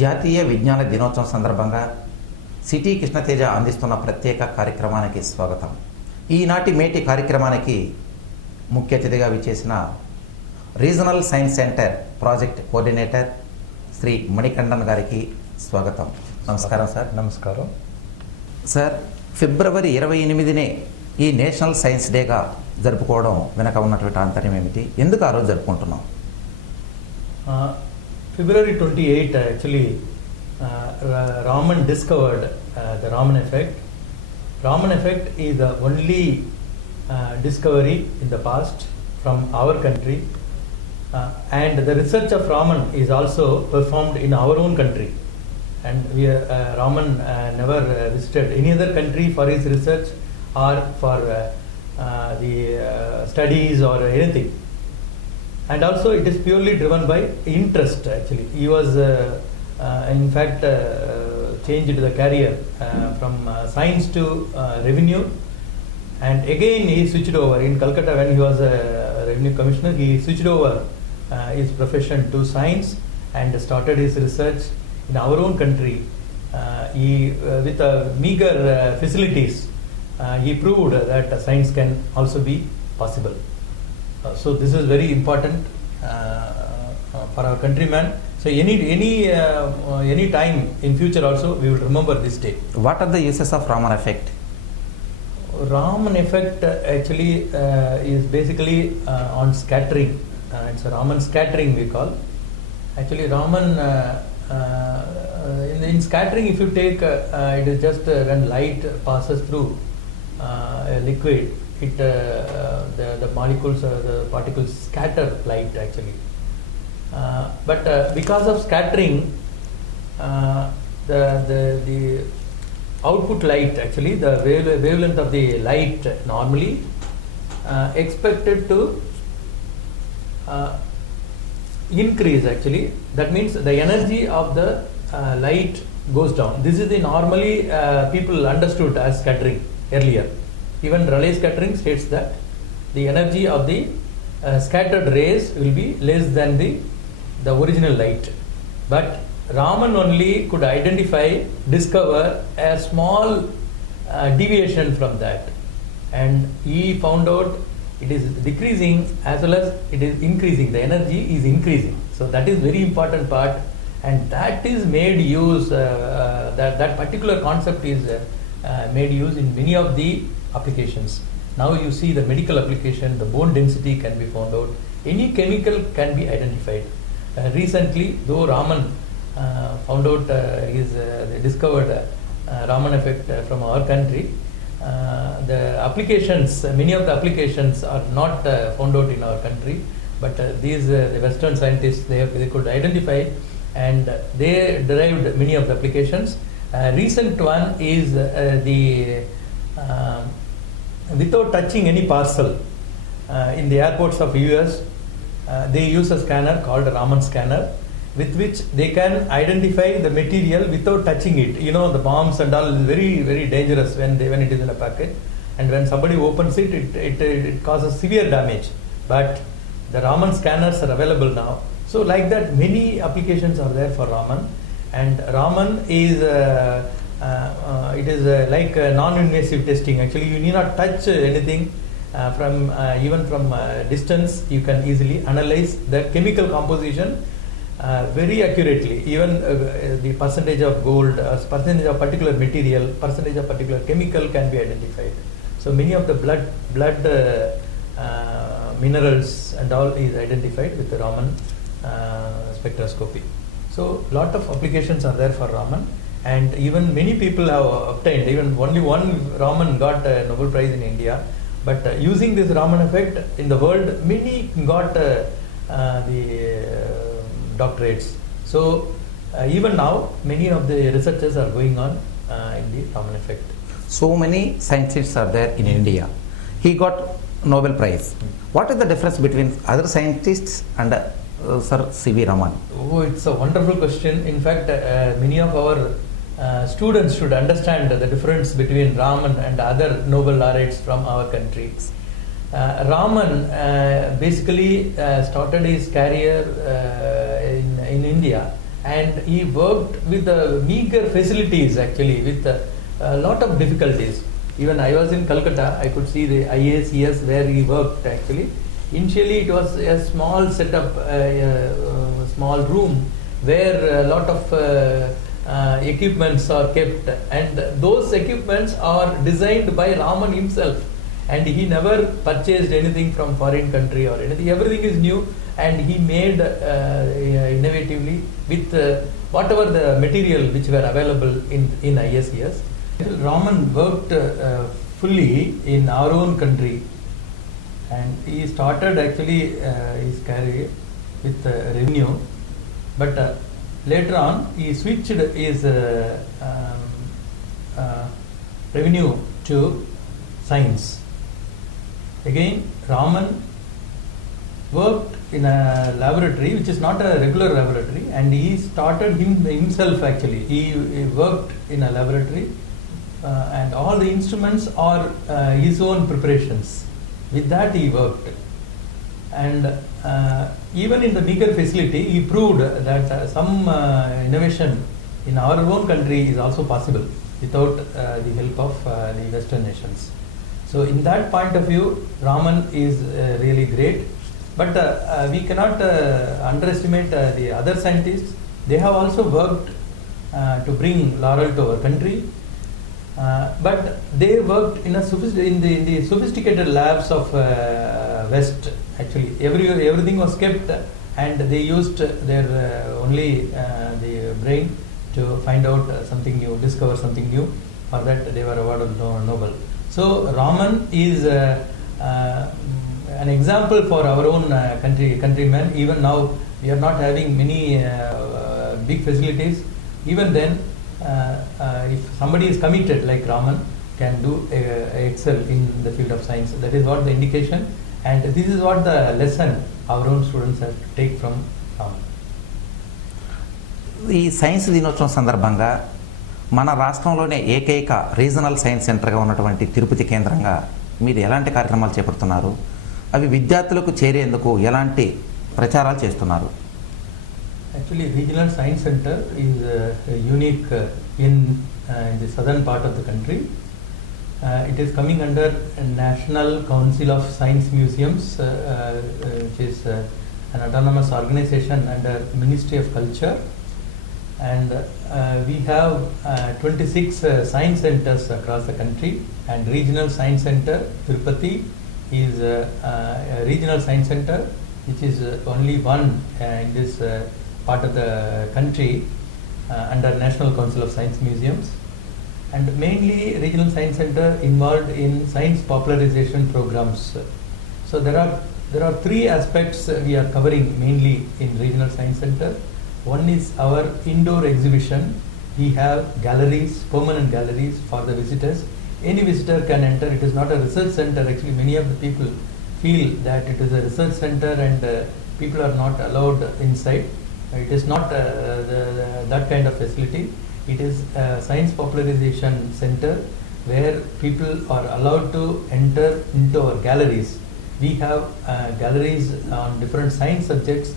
జాతీయ విజ్ఞాన దినోత్సవం సందర్భంగా సిటీ కృష్ణతేజ అందిస్తున్న ప్రత్యేక కార్యక్రమానికి స్వాగతం. ఈనాటి మేటి కార్యక్రమానికి ముఖ్య అతిథిగా విచ్చేసిన regional science centre project coordinator Shri Manikandan గారికి స్వాగతం. నమస్కారం సార్. నమస్కారం సార్. ఫిబ్రవరి 28నే ఈ నేషనల్ సైన్స్ డేగా జరుపుకోవడం వెనక ఉన్నటువంటి ఆంతర్యం ఏమిటి? ఎందుకు ఆ రోజు జరుపుకుంటున్నాం? February 28 actually Raman discovered the Raman effect. Raman effect is the only discovery in the past from our country, and the research of Raman is also performed in our own country, and Raman never visited any other country for his research or for the studies or anything. And also it is purely driven by interest. Actually he was in fact changed the career from science to revenue, and again he switched over in Calcutta. When he was a revenue commissioner, he switched over his profession to science and started his research in our own country. He with meager facilities he proved that science can also be possible. So this is very important for our countrymen. So any time in future also we will remember this day. What are the uses of Raman effect? Raman effect actually is basically on scattering. It's a Raman scattering we call. Actually Raman in scattering, if you take it is just when light passes through a liquid, it the molecules or the particles scatter light actually, but because of scattering the output light, actually the wavelength of the light normally expected to increase. Actually that means the energy of the light goes down. This is the normally people understood as scattering earlier. Even Rayleigh scattering states that the energy of the scattered rays will be less than the original light. But Raman only could discover a small deviation from that, and he found out it is decreasing as well as it is increasing. The energy is increasing. So that is very important part, and that is made use that particular concept is made use in many of the applications. Now you see the medical application, the bone density can be found out, any chemical can be identified. Recently, though Raman found out they discovered Raman effect from our country, the applications, many of the applications are not found out in our country, but these the Western scientists they could identify, and they derived many of the applications. Recent one is the without touching any parcel in the airports of US, they use a scanner called Raman scanner, with which they can identify the material without touching it. You know, the bombs and all is very very dangerous when it is in a packet, and when somebody opens it, it causes severe damage. But the Raman scanners are available now. So like that, many applications are there for Raman, and Raman is it is like non-invasive testing. Actually you need not touch anything from even from distance. You can easily analyze the chemical composition very accurately. Even the percentage of gold, percentage of particular material, percentage of particular chemical can be identified. So many of the blood minerals and all is identified with the Raman spectroscopy. So lot of applications are there for Raman, and even many people have obtained, even only one Raman got a Nobel Prize in India, but using this Raman effect in the world, many got the doctorates. So even now many of the researchers are going on in the Raman effect. So many scientists are there in India. He got Nobel Prize. What is the difference between other scientists and Sir C.V. Raman? Oh, it's a wonderful question. In fact, many of our students should understand the difference between Raman and other Nobel laureates from our country. Raman basically started his career in India and he worked with the meager facilities actually, with a lot of difficulties. Even I was in Calcutta, I could see the IACS where he worked actually. Initially it was a small setup, a small room where a lot of equipments are kept, and those equipments are designed by Raman himself, and he never purchased anything from foreign country or anything. Everything is new, and he made innovatively with whatever the material which were available in ISES. Raman worked fully in our own country, and he started actually his career with revenue, but later on he switched his revenue to science. Again, Raman worked in a laboratory which is not a regular laboratory, and he started himself actually. He worked in a laboratory, and all the instruments are his own preparations. With that he worked, and even in the meager facility he proved that some innovation in our own country is also possible without the help of the Western nations. So in that point of view, Raman is really great, but we cannot underestimate the other scientists. They have also worked to bring laurel to our country. But they worked in the sophisticated labs of West. Actually, everything was kept, and they used their only the brain to find out something new, discover something new. For that, they were awarded Nobel. So Raman is an example for our own countrymen. Even now, we are not having many big facilities. Even then, if somebody is committed like Raman, can do excel in the field of science. That is what the indication, and this is what the lesson our own students have to take from Raman. ఈ science దినోత్సవం సందర్భంగా మన రాష్ట్రంలోనే ఏకైక regional science సెంటర్గా ఉన్నటువంటి తిరుపతి కేంద్రంగా మీరు ఎలాంటి కార్యక్రమాలు చేపడుతున్నారు? అవి విద్యార్థులకు చేరేందుకు ఎలాంటి ప్రచారాలు చేస్తున్నారు? Actually, Regional Science Center is unique in the southern part of the country. It is coming under National Council of Science Museums, which is an autonomous organization under Ministry of Culture, and we have 26 science centers across the country, and Regional Science Center Tirupati is a regional science center, which is only one in this part of the country under National Council of Science Museums, and mainly Regional Science Center involved in science popularization programs. So there are three aspects we are covering mainly in Regional Science Center. One is our indoor exhibition. We have galleries, permanent galleries for the visitors. Any visitor can enter. It is not a research center. Actually, many of the people feel that it is a research center and people are not allowed inside. It is not that kind of facility. It is a science popularization center where people are allowed to enter into our galleries. We have galleries on different science subjects,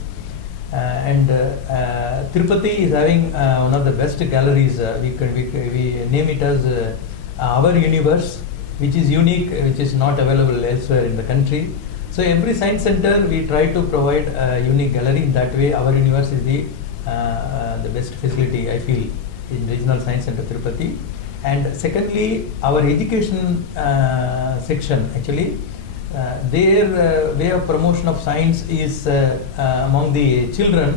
and Tirupati is having one of the best galleries. We name it as Our Universe, which is unique, which is not available elsewhere in the country. So every science center we try to provide a unique gallery. In that way, Our Universe is the best facility, I feel, in Regional Science Center Tirupati. And secondly, our education section, actually, their way of promotion of science is among the children,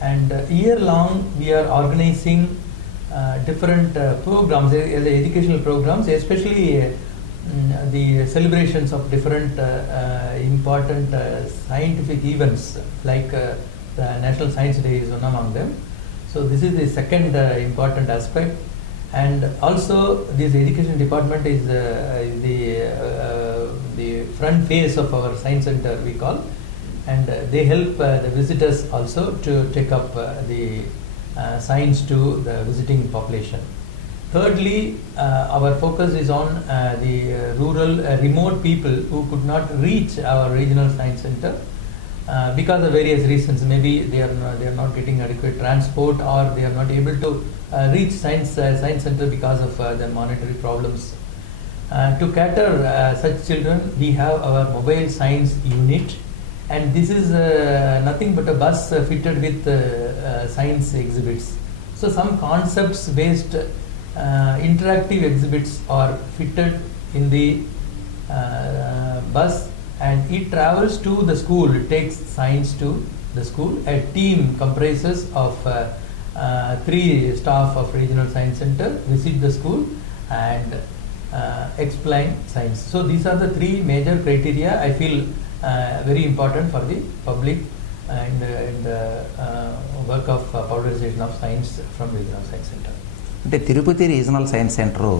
and year long we are organizing different programs, educational programs, especially the celebrations of different important scientific events, like the National Science Day is one among them. So this is the second important aspect, and also this education department is the front face of our science center, we call, and they help the visitors also to take up the science to the visiting population. Thirdly, our focus is on the rural remote people who could not reach our regional science center. because of various reasons. Maybe they are not getting adequate transport, or they are not able to reach science center because of their monetary problems. To cater such children, we have our mobile science unit, and this is nothing but a bus fitted with science exhibits. So some concepts based interactive exhibits are fitted in the bus, and it travels to the school. It takes science to the school. A team comprises of 3 staff of Regional Science Center visit the school and explain science. So these are the 3 major criteria I feel very important for the public and work of popularization of science from Regional Science Center. అంటే Tirupati regional science centre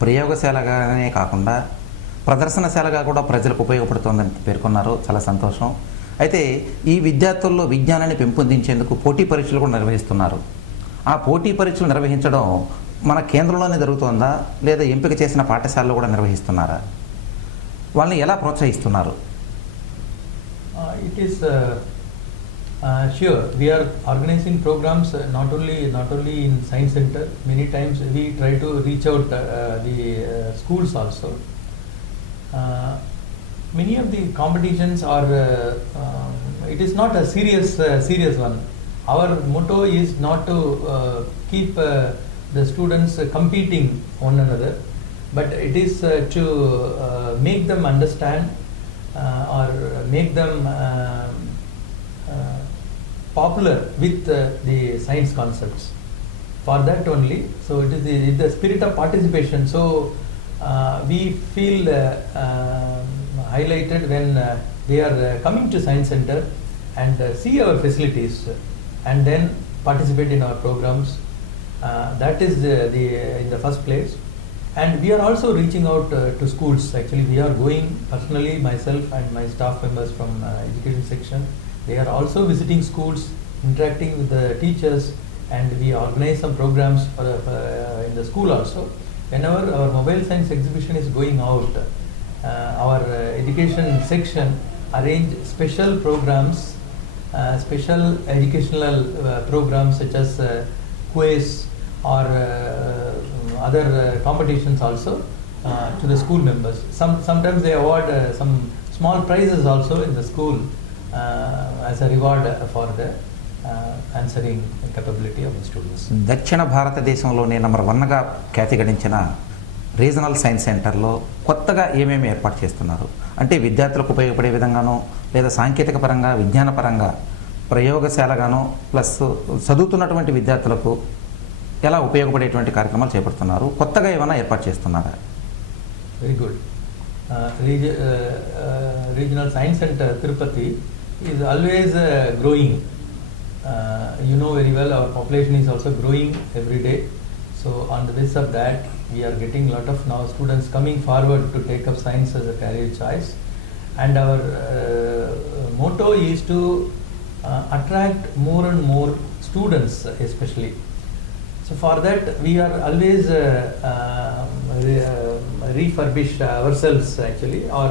ప్రయోగశాలగానే కాకుండా ప్రదర్శనశాలగా కూడా ప్రజలకు ఉపయోగపడుతోందని పేర్కొన్నారు. చాలా సంతోషం. అయితే ఈ విద్యార్థుల్లో విజ్ఞానాన్ని పెంపొందించేందుకు పోటీ పరీక్షలు కూడా నిర్వహిస్తున్నారు. ఆ పోటీ పరీక్షలు నిర్వహించడం మన కేంద్రంలోనే జరుగుతోందా, లేదా ఎంపిక చేసిన పాఠశాలలో కూడా నిర్వహిస్తున్నారా? వాళ్ళని ఎలా ప్రోత్సహిస్తున్నారు? It is sure. We are organizing programs not only in science center. Many times we try to reach out the schools also. Many of the competitions are it is not a serious one. Our motto is not to keep the students competing one another, but it is to make them understand or make them popular with the science concepts. For that only, so it is the spirit of participation. So we feel highlighted when they are coming to science center and see our facilities and then participate in our programs. That is in the first place. And we are also reaching out to schools. Actually, we are going personally, myself and my staff members from education section. They are also visiting schools, interacting with the teachers, and we organize some programs in the school also. Whenever our mobile science exhibition is going out, our education section arrange special programs, special educational programs such as quiz or other competitions also to the school members. Sometimes they award some small prizes also in the school as a reward for the answering capability of the students. దక్షిణ భారతదేశంలోనే number 1గా ఖ్యాతి గడించిన regional science సెంటర్లో కొత్తగా ఏమేమి ఏర్పాటు చేస్తున్నారు? అంటే విద్యార్థులకు ఉపయోగపడే విధంగానో, లేదా సాంకేతిక పరంగా, విజ్ఞాన పరంగా ప్రయోగశాలగానో, ప్లస్ చదువుతున్నటువంటి విద్యార్థులకు ఎలా ఉపయోగపడేటువంటి కార్యక్రమాలు చేపడుతున్నారు? కొత్తగా ఏమైనా ఏర్పాటు చేస్తున్నారా? Very good. Regional Science Center Tirupati is always growing. You know very well, our population is also growing every day. So on the basis of that, we are getting a lot of now students coming forward to take up science as a career choice. And our motto is to attract more and more students, especially. So for that, we are always refurbish ourselves actually, or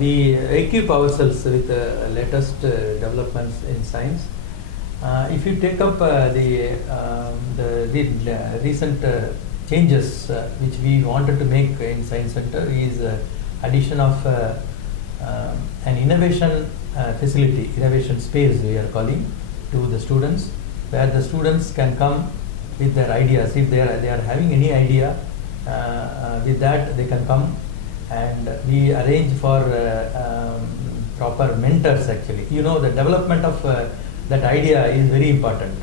we equip ourselves with the latest developments in science. If you take up the recent changes which we wanted to make in Science Center is addition of an innovation facility, innovation space we are calling, to the students, where the students can come with their ideas. If they are having any idea, with that they can come, and we arrange for proper mentors actually. You know, the development of that idea is very important.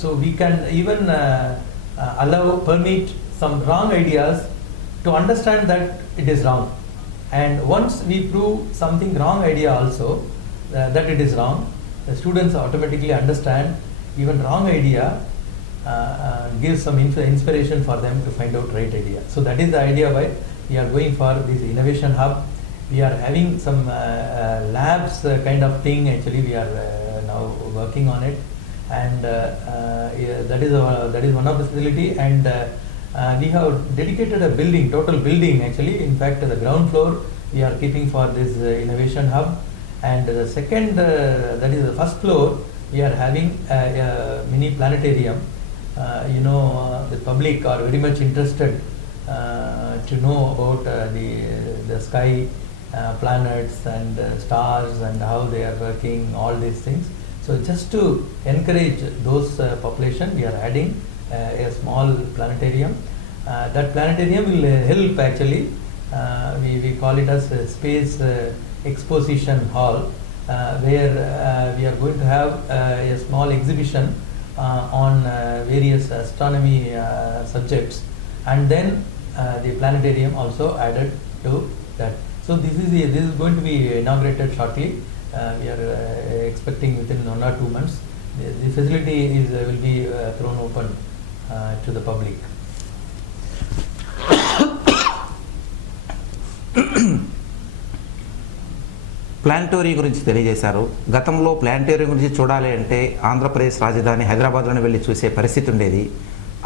So we can even permit some wrong ideas to understand that it is wrong. And once we prove something wrong idea also, that it is wrong, the students automatically understand even wrong idea gives some inspiration for them to find out right idea. So that is the idea why we are going for this innovation hub. We are having some labs kind of thing. Actually, we are now working on it, and that is one of the facility. And we have dedicated a total building actually. In fact, the ground floor we are keeping for this innovation hub, And the second, that is the first floor, we are having a mini planetarium. The public are very much interested to know about the sky, planets and stars and how they are working, all these things. So just to encourage those population, we are adding a small planetarium. That planetarium will help actually. We call it as a space exposition hall, where we are going to have a small exhibition on various astronomy subjects, and then the planetarium also added to that. So this is going to be inaugurated shortly. We are expecting within 1 or 2 months. The facility will be thrown open to the public. Planetarium గురించి తెలియజేశారు. గతంలో planetarium గురించి చూడాలి అంటే ఆంధ్రప్రదేశ్ రాజధాని హైదరాబాద్లోనే వెళ్ళి చూసే పరిస్థితి ఉండేది.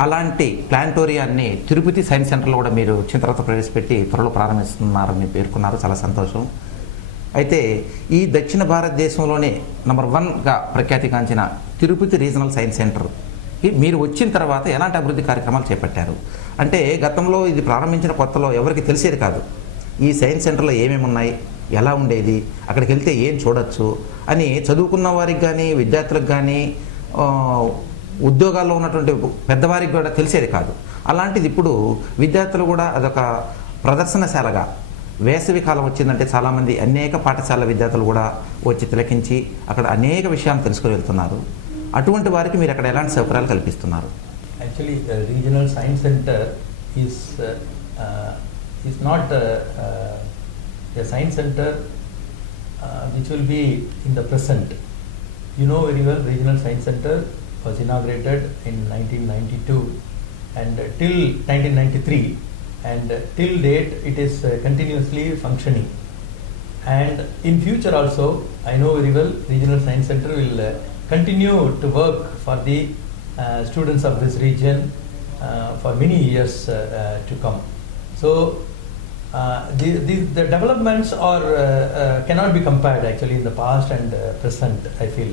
అలాంటి ప్లానిటోరియాన్ని తిరుపతి సైన్స్ సెంటర్లో కూడా మీరు వచ్చిన తర్వాత ప్రవేశపెట్టి త్వరలో ప్రారంభిస్తున్నారని పేర్కొన్నారు. చాలా సంతోషం. అయితే ఈ దక్షిణ భారతదేశంలోనే నంబర్ 1గా ప్రఖ్యాతిగాంచిన తిరుపతి రీజనల్ సైన్స్ సెంటర్ మీరు వచ్చిన తర్వాత ఎలాంటి అభివృద్ధి కార్యక్రమాలు చేపట్టారు? అంటే గతంలో ఇది ప్రారంభించిన కొత్తలో ఎవరికి తెలిసేది కాదు. ఈ సైన్స్ సెంటర్లో ఏమేమి ఉన్నాయి, ఎలా ఉండేది, అక్కడికి వెళ్తే ఏం చూడొచ్చు అని చదువుకున్న వారికి కానీ, విద్యార్థులకు కానీ, ఉద్యోగాల్లో ఉన్నటువంటి పెద్దవారికి కూడా తెలిసేది కాదు. అలాంటిది ఇప్పుడు విద్యార్థులు కూడా అదొక ప్రదర్శనశాలగా, వేసవి కాలం వచ్చిందంటే చాలామంది అనేక పాఠశాల విద్యార్థులు కూడా వచ్చి తిలకించి అక్కడ అనేక విషయాలు తెలుసుకుని వెళ్తున్నారు. అటువంటి వారికి మీరు అక్కడ ఎలాంటి సౌకర్యాలు కల్పిస్తున్నారు? Actually, regional science center is not a science center which will be in the present. You know very well, regional science center was inaugurated in 1992 and till 1993, and till date it is continuously functioning. And in future also, I know very well, regional science center will continue to work for the students of this region for many years to come. So the developments are cannot be compared actually in the past and present, I feel.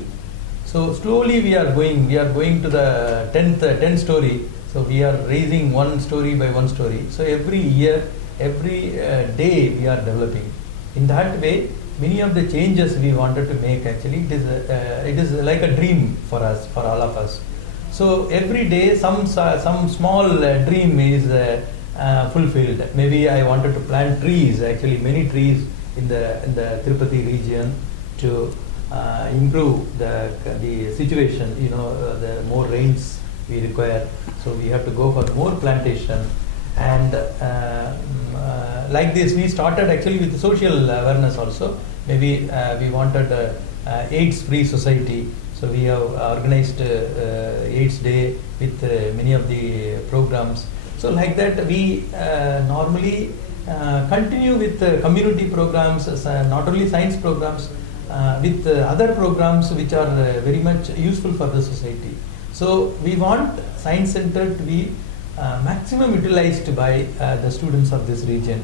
So slowly we are going to the 10th story. So we are raising one story by one story. So every year, every day we are developing. In that way, many of the changes we wanted to make, actually it is like a dream for us, for all of us. So every day some small dream is fulfilled. Maybe I wanted to plant trees, actually many trees in the Tirupati region to improve the situation. The more rains we require, so we have to go for more plantation. And like this, we started actually with social awareness also. Maybe we wanted AIDS-free society, so we have organized AIDS Day with many of the programs. So like that, we normally continue with community programs, not only science programs, with other programs which are very much useful for the society. So we want science center to be maximum utilized by the students of this region.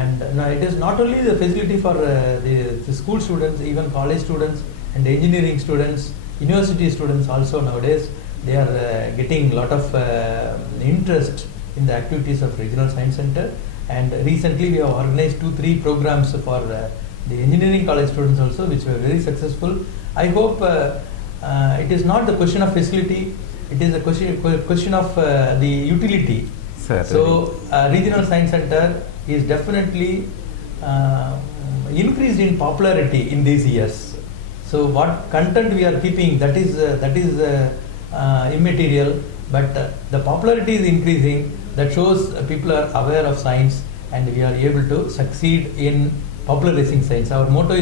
And it is not only the facility for the school students, even college students and engineering students, university students also nowadays, they are getting a lot of interest in the activities of regional science center. And recently we have organized 2-3 programs for the engineering college students also, which were very successful. I hope it is not the question of facility, it is a question of the utility. Certainly. So regional science center is definitely increased in popularity in these years. So what content we are keeping, that is immaterial, but the popularity is increasing. That shows people are aware of science, and we are able to succeed in popularizing science. Our motto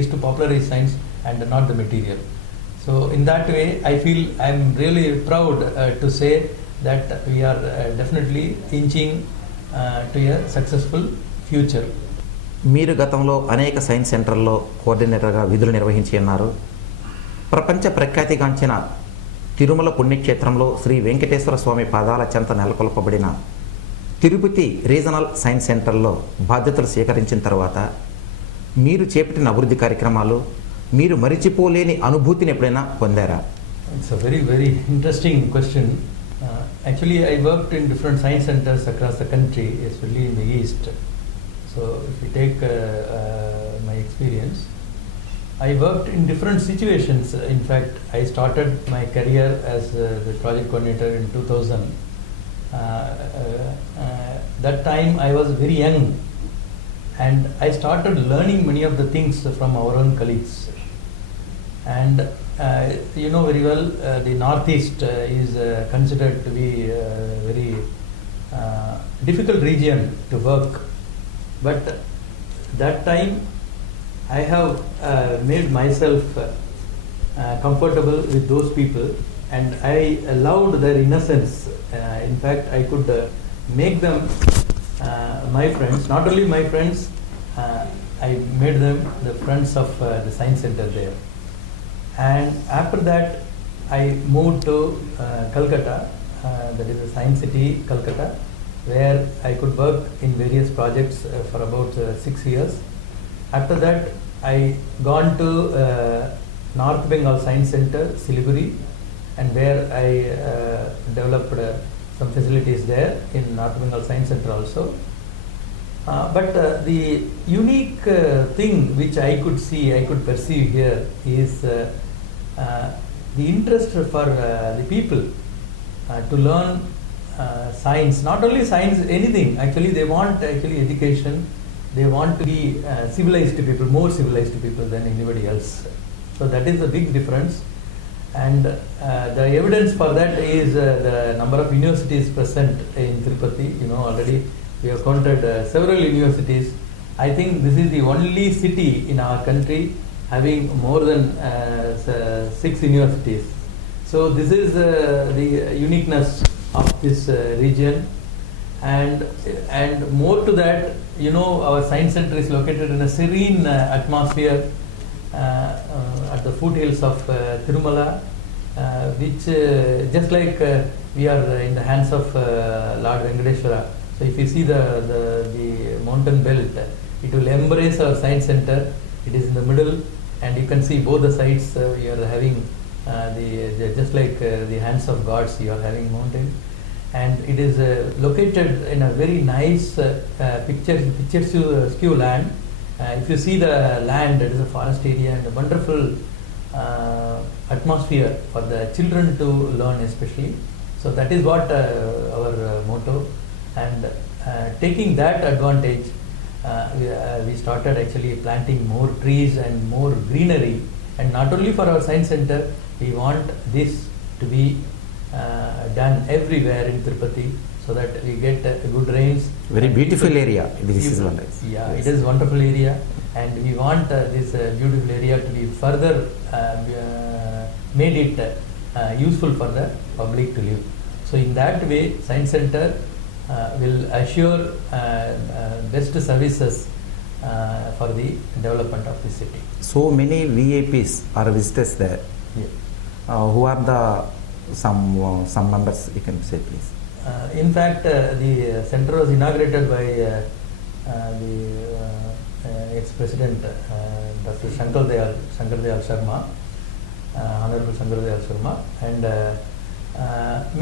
is to popularize science and not the material. So in that way, I feel I am really proud to say that we are definitely inching to a successful future. మీరు గతంలో అనేక science సెంటర్లో కోఆర్డినేటర్గా విధులు నిర్వహించి ఉన్నారు. ప్రపంచ ప్రఖ్యాతిగాంచిన తిరుమల పుణ్యక్షేత్రంలో శ్రీ వెంకటేశ్వర స్వామి పాదాల చెంత నెలకొల్పబడిన తిరుపతి రీజనల్ సైన్స్ సెంటర్లో బాధ్యతలు స్వీకరించిన తర్వాత మీరు చేపట్టిన అభివృద్ధి కార్యక్రమాలు మీరు మరిచిపోలేని అనుభూతిని ఎప్పుడైనా పొందారా? It's a very, very interesting question. Actually, I worked in different science centers across the country, especially in the east. So, if you take my experience, I worked in different situations. In fact, I started my career as the project coordinator in 2000. That time I was very young, and I started learning many of the things from our own colleagues. And you know very well, the Northeast is considered to be a very difficult region to work. But that time I have made myself comfortable with those people, and I allowed their innocence. In fact, I could make them my friends. Not only my friends, I made them the friends of the science center there. And after that, I moved to Calcutta, that is a science city, Calcutta, where I could work in various projects for about 6 years. After that, I gone to North Bengal Science Center, Siliguri, and where I developed some facilities there in North Bengal Science Center also. But the unique thing which I could see, I could perceive here is the interest for the people to learn science. Not only science, anything. Actually, they want education. They want to be civilized people, more civilized people than anybody else. So that is the big difference. And the evidence for that is the number of universities present in Tirupati. You know, already we have counted several universities. I think this is the only city in our country having more than 6 universities. So this is the uniqueness of this region. And more to that, you know, our science center is located in a serene atmosphere at the foothills of Tirumala, which just like we are in the hands of Lord Venkateshwara. So if you see the mountain belt, it will embrace our science center. It is in the middle, and you can see both the sides. You are having the just like the hands of gods. You are having mountain, and it is located in a very nice picturesque land. If you see the land, it is a forest area and a wonderful atmosphere for the children to learn, especially. So that is what our motto. And taking that advantage, we started actually planting more trees and more greenery. And not only for our science center, we want this to be done everywhere in Tirupati, so that we get good rains. Very beautiful area. This is one. Yeah, Yes. it is wonderful area, and we want this beautiful area to be further made it useful for the public to live. So in that way, science center will assure best services for the development of the city. So many VIPs are visitors there. Yeah. Who are the some members, you can say, please? In fact, the center was inaugurated by the ex-president Dr. Shankar Dayal Sharma, Honorable Shankar Dayal Sharma, and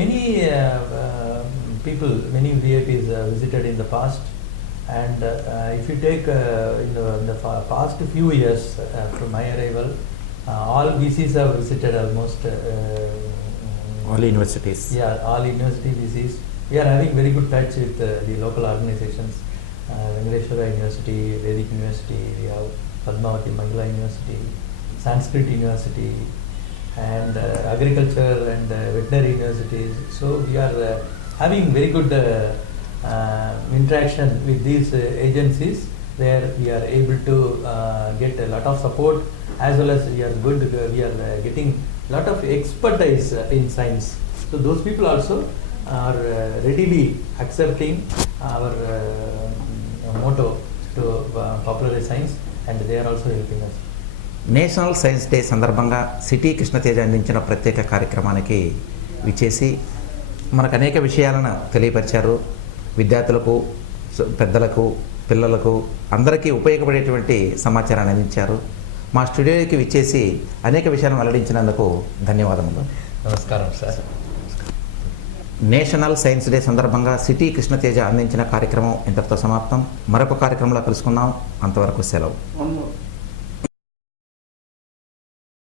many people, many VIPs visited in the past. And if you take in the past few years after my arrival, all VCs have visited almost. All universities. Yeah, all university VCs. We are having very good touch with the local organizations. Venkateshwara University, Vedic University, we have Padmavati Mahila University, Sanskrit University, and agriculture and veterinary universities. So we are having very good interaction with these agencies, where we are able to get a lot of support, as well as we are getting a lot of expertise in science. So those people also are readily accepting our motto to popularize science, and they are also helping us. National science day సందర్భంగా city Krishna Teja అందించిన ప్రత్యేక కార్యక్రమానికి విచ్చేసి మనకు అనేక విషయాలను తెలియపరిచారు. విద్యార్థులకు, పెద్దలకు, పిల్లలకు అందరికీ ఉపయోగపడేటువంటి సమాచారాన్ని అందించారు. మా స్టూడియోకి విచ్చేసి అనేక విషయాలను వెల్లడించినందుకు ధన్యవాదములు. నమస్కారం సార్. నేషనల్ సైన్స్ డే సందర్భంగా సిటీ కృష్ణతేజ అందించిన కార్యక్రమం ఇంతటితో సమాప్తం. మరొక కార్యక్రమంలో కలుసుకుందాం. అంతవరకు సెలవు.